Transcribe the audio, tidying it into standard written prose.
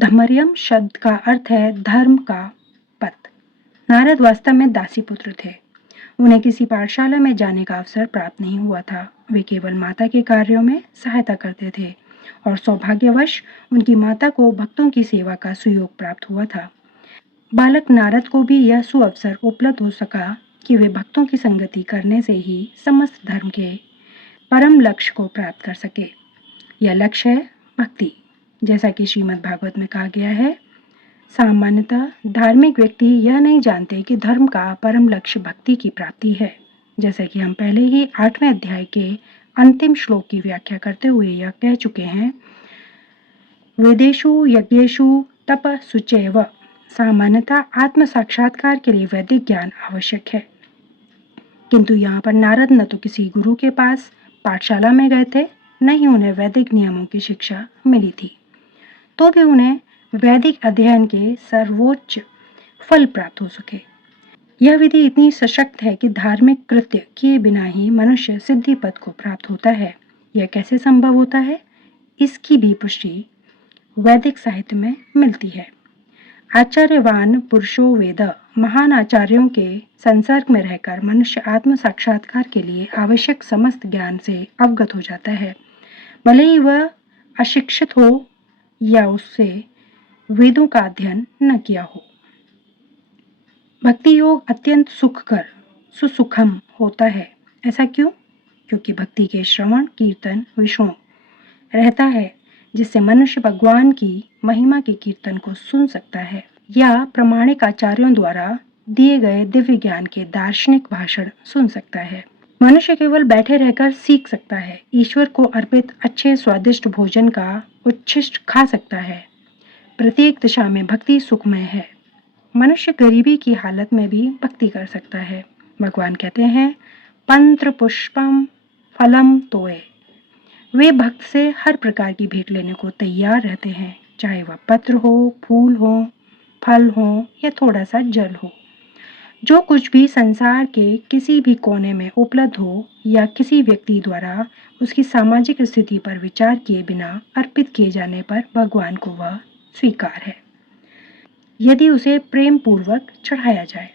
धमर्यम शब्द का अर्थ है धर्म का पथ। नारद वास्तव में दासी पुत्र थे। उन्हें किसी पाठशाला में जाने का अवसर प्राप्त नहीं हुआ था। वे केवल माता के कार्यों में सहायता करते थे और सौभाग्यवश उनकी माता को भक्तों की सेवा का सुयोग प्राप्त हुआ था। बालक नारद को भी यह सुअवसर उपलब्ध हो सका कि वे भक्तों की संगति करने से ही समस्त धर्म के परम लक्ष्य को प्राप्त कर सके। यह लक्ष्य है भक्ति। जैसा कि श्रीमद् भागवत में कहा गया है, सामान्यतः धार्मिक व्यक्ति यह नहीं जानते कि धर्म का परम लक्ष्य भक्ति की प्राप्ति है। जैसा कि हम पहले ही 8वें अध्याय के अंतिम श्लोक की व्याख्या करते हुए यह कह चुके हैं, वेदेषु यज्ञेषु तप सुचैव। सामान्यतः आत्म साक्षात्कार के लिए वैदिक ज्ञान आवश्यक है, किंतु यहाँ पर नारद न तो किसी गुरु के पास पाठशाला में गए थे, न ही उन्हें वैदिक नियमों की शिक्षा मिली थी। तो भी उन्हें वैदिक अध्ययन के सर्वोच्च फल प्राप्त हो सके। यह विधि इतनी सशक्त है कि धार्मिक कृत्य किए बिना ही मनुष्य सिद्धि पद को प्राप्त होता है। यह कैसे संभव होता है, इसकी भी पुष्टि वैदिक साहित्य में मिलती है। आचार्यवान पुरुषो वेद। महान आचार्यों के संसर्ग में रहकर मनुष्य आत्म साक्षात्कार के लिए आवश्यक समस्त ज्ञान से अवगत हो जाता है, भले ही वह अशिक्षित हो या उससे वेदों का अध्ययन न किया हो। भक्ति योग अत्यंत सुखकर सुसुखम होता है। ऐसा क्यों? क्योंकि भक्ति के श्रवण कीर्तन विष्णु रहता है, जिससे मनुष्य भगवान की महिमा के कीर्तन को सुन सकता है या प्रामाणिक आचार्यों द्वारा दिए गए दिव्य ज्ञान के दार्शनिक भाषण सुन सकता है। मनुष्य केवल बैठे रहकर सीख सकता है, ईश्वर को अर्पित अच्छे स्वादिष्ट भोजन का उच्छिष्ट खा सकता है। प्रत्येक दिशा में भक्ति सुखमय है। मनुष्य गरीबी की हालत में भी भक्ति कर सकता है। भगवान कहते हैं, पंत्र पुष्पम फलम तोय। वे भक्त से हर प्रकार की भेंट लेने को तैयार रहते हैं, चाहे वह पत्र हो, फूल हो, फल हो या थोड़ा सा जल हो। जो कुछ भी संसार के किसी भी कोने में उपलब्ध हो या किसी व्यक्ति द्वारा उसकी सामाजिक स्थिति पर विचार किए बिना अर्पित किए जाने पर भगवान को वह स्वीकार है, यदि उसे प्रेम पूर्वक चढ़ाया जाए।